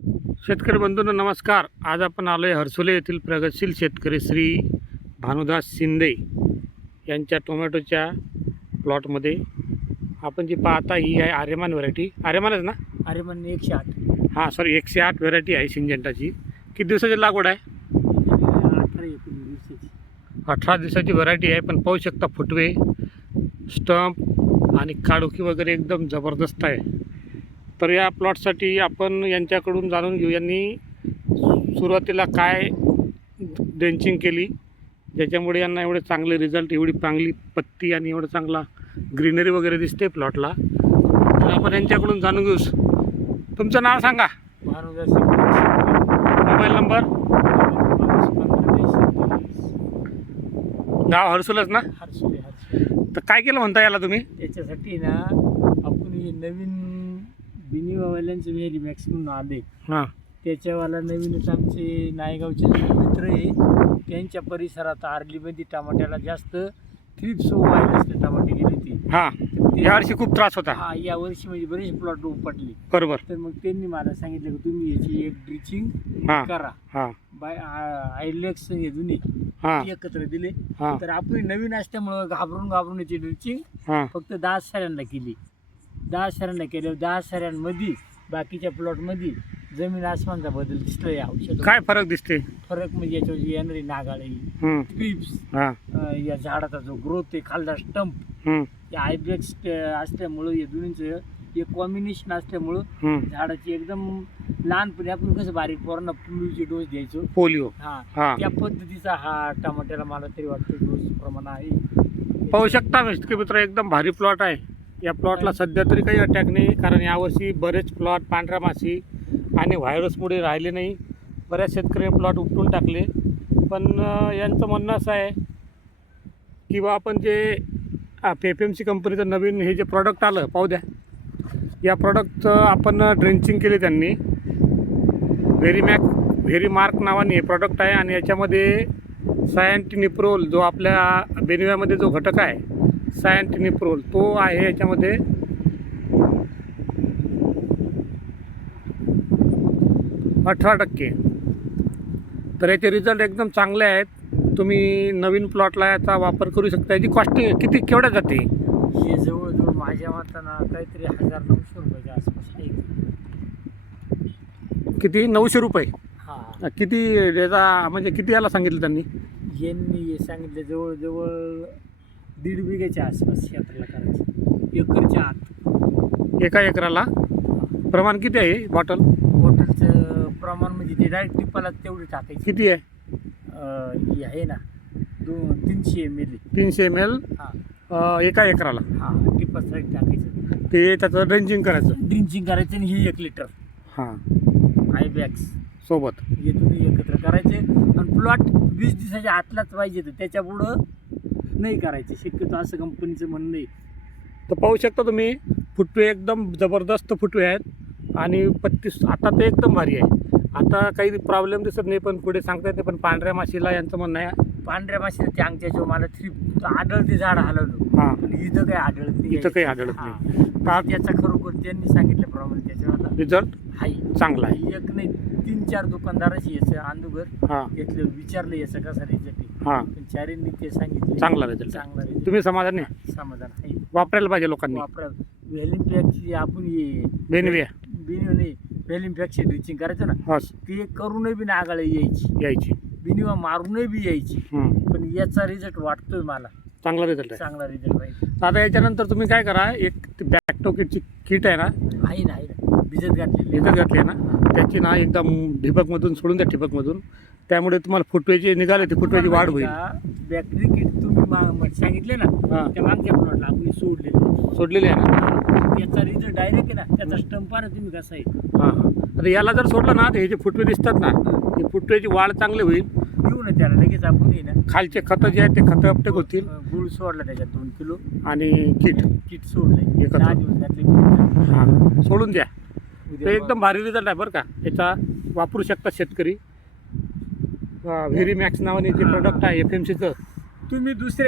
शेतकरी बंधूंनो नमस्कार. आज आपण आलो आहे हर्सुले येथील प्रगतशील शेतकरी श्री भानुदास शिंदे यांच्या टोमॅटोच्या प्लॉटमध्ये. आपण जी पाहता ही आहे आर्यमान व्हरायटी. आर्यमानच ना? आर्यमान 108. हां सॉरी, 108 व्हरायटी आहे सिंजेंटाची. किती दिवसाची लागवड आहे? 18-19 दिवसाची. 18 दिवसाची व्हरायटी आहे. पण पाहू शकता फुटवे, स्टंप आणि काळोखी वगैरे एकदम जबरदस्त आहे. तर या प्लॉटसाठी आपण यांच्याकडून जाणून घेऊ यांनी सुरुवातीला काय ड्रेंचिंग केली ज्याच्यामुळे यांना एवढे चांगले रिझल्ट, एवढी चांगली पत्ती आणि एवढं चांगला ग्रीनरी वगैरे दिसते प्लॉटला. तर आपण यांच्याकडून जाणून घेऊ. तुमचं नाव सांगा. भानुदास. Mobile number? 15-20-27. गाव हर्सुलच ना? हर्सुले. तर काय केलं म्हणता याला तुम्ही? त्याच्यासाठी ना आपण हे नवीन बिनीवाल्यांचे व्हेरी मॅक्स म्हणून आले. हां त्याच्यावाला नवीनच आमचे नायगावचे मित्र आहे. त्यांच्या परिसरात आर्लीमध्ये टमाट्याला जास्त थ्रिप्स व्हायरसने टमाटे गेले होते. हां, यावर्षी खूप त्रास होता. हा, या वर्षी म्हणजे बरेच प्लॉट उपटले. बरोबर. तर मग त्यांनी मला सांगितलं की तुम्ही याची एक ड्रिचिंग हां करा. हां बाय आयलेक्स हे जुने हां एकत्र दिले. हां तर आपण नवीन असल्यामुळं घाबरून याची ड्रिचिंग हां फक्त 10 साऱ्यांना केली. 10 साऱ्यांना केल्यावर 10 साऱ्यांमध्ये बाकीच्या प्लॉटमध्ये जमीन आसमानचा बदल दिसतो. या औषध काय फरक दिसते? फरक म्हणजे याच्यावर येणारी नागाळी, ट्रिप्स, हां या झाडाचा जो ग्रोथ आहे, खालचा स्टंप, या आयबेक्स असल्यामुळं या दोन्हीचं एक कॉम्बिनेशन असल्यामुळं झाडाची एकदम लहानपणी आपण कसं बारीक पोरांना पोलिओचे डोस द्यायचो, पोलिओ, हा त्या पद्धतीचा हा टमाट्याला मला तरी वाटतं डोस प्रमाण आहे. पाहू शकता शेतकरी मित्र, एकदम भारी प्लॉट आहे. या प्लॉटला सध्या तरी काही अटॅक नाही, कारण यावर्षी बरेच प्लॉट पांढऱ्या माशी आणि व्हायरसमुळे राहिले नाही. बऱ्याच शेतकऱ्यांनी प्लॉट उपटून टाकले. पण यांचं म्हणणं असं आहे की बा आपण जे FMC कंपनीचं नवीन हे जे प्रॉडक्ट आलं, पाहू द्या, या प्रॉडक्टचं आपण ड्रेंचिंग केले त्यांनी. व्हेरी मार्क नावाने हे प्रॉडक्ट आहे आणि याच्यामध्ये सायंटिनिप्रोल जो आपल्या बेनिव्यामध्ये जो घटक आहे सायंटिनिप्रोल तो आहे याच्यामध्ये. %18. तर याचे रिझल्ट एकदम चांगले आहेत. तुम्ही नवीन प्लॉटला याचा वापर करू शकता. याची कॉस्ट किती केवढ्या जाते? हे जवळजवळ माझ्या मतानं काहीतरी 1900 रुपयाच्या आसपास आहे. किती? 900 रुपये. हा, किती याचा म्हणजे किती याला सांगितलं त्यांनी? यांनी सांगितलं जवळजवळ 1.5 बिघ्याच्या आसपास क्षेत्राला करायचं, एकरच्या आत. एका एकराला प्रमाण किती आहे बॉटल? बॉटलचं प्रमाण म्हणजे ते डायरेक्ट टिपाला तेवढी टाकायची. किती आहे? ही आहे ना 300 ml. 300 ml हा एका एकराला. हा, टिपासाठी टाकायचं, ते त्याचं ड्रेंचिंग करायचं. ड्रिंचिंग करायचं. आणि ही 1 लिटर हां आयबॅक्स सोबत. हे दोन्ही एकत्र करायचे. आणि प्लॉट 20 दिवसाच्या आतलाच पाहिजे, तर त्याच्या पुढं नाही करायचे शक्यतो, असं कंपनीचं म्हणणं आहे. तर पाहू शकता तुम्ही, फुटवे एकदम जबरदस्त फुटवे आहेत आणि पत्ती आता ते एकदम भारी आहे. आता काही प्रॉब्लेम दिसत नाही, पण पुढे सांगता येते. पण पांढऱ्या माशीला यांचं म्हणणं आहे, पांढऱ्या माशीला ते अंगच्याच्या मला थ्रिप आढळते, झाड हलवलं. हां पण इथं काही आढळत नाही. इथं काही आढळत हा. नाही. तर त्याचा खरोखर त्यांनी सांगितल्याप्रमाणे त्याच्यावर रिझल्ट आहे चांगला आहे. एक नाही 3-4 दुकानदाराशी याचं अंदुगर हां घेतलं, विचारलं याचं कसा रिझल्ट आहे. हां पण चारींनी ते सांगितलं चांगला रिझल्ट. चांगला result. तुम्ही समाधानी आहे? समाधान आहे. वापरायला पाहिजे लोकांनी. वापरा व्हॅलिम्पॅक्सची आपण हे बेनविया बिनिओने व्हॅलिम्पॅक्सची ड्रिचिंग करायचं ना, हो ते करूनही बी नागाळ यायची, बिनिवा मारूनही बी यायची. पण याचा रिझल्ट वाटतोय मला चांगला रिझल्ट आहे. चांगला रिझल्ट पाहिजे. आता याच्यानंतर तुम्ही काय करा, एक बॅक्टो किटची किट आहे ना, आहे ना भिजत घातलेली. इथं घातली आहे ना, त्याची ना एकदम ठिबकमधून सोडून द्या, ठिबकमधून. त्यामुळे तुम्हाला फुटवेची निघाले, ती फुटवेची वाढ होईल. बॅटरी किट तुम्ही सांगितले ना, हां त्या मागच्या प्लॉटला आपण सोडलेली आहे ना. त्याचा रिझल्ट डायरेक्ट आहे ना, त्याचा स्टंप आहे ना, तुम्ही कसा आहे. हां हां. आता याला जर सोडलं ना, तर हे जे फुटवे दिसतात ना, ही फुटवेची वाढ चांगली होईल. घेऊ ना त्याला लगेच आपण ये ना. खालचे खतं जे आहेत ते खतं अपटेक होतील. गुळ सोडला त्याच्यात 2 किलो आणि किट सोडलंय, एकत्र. 10 दिवस घातले. हां सोडून द्या. उद्या ते एकदम भारी रिझल्ट आहे बरं का. याचा वापरू शकता शेतकरी. व्हेरी मॅक्स नावाने जे प्रोडक्ट आहे FMCचं, तुम्ही दुसऱ्या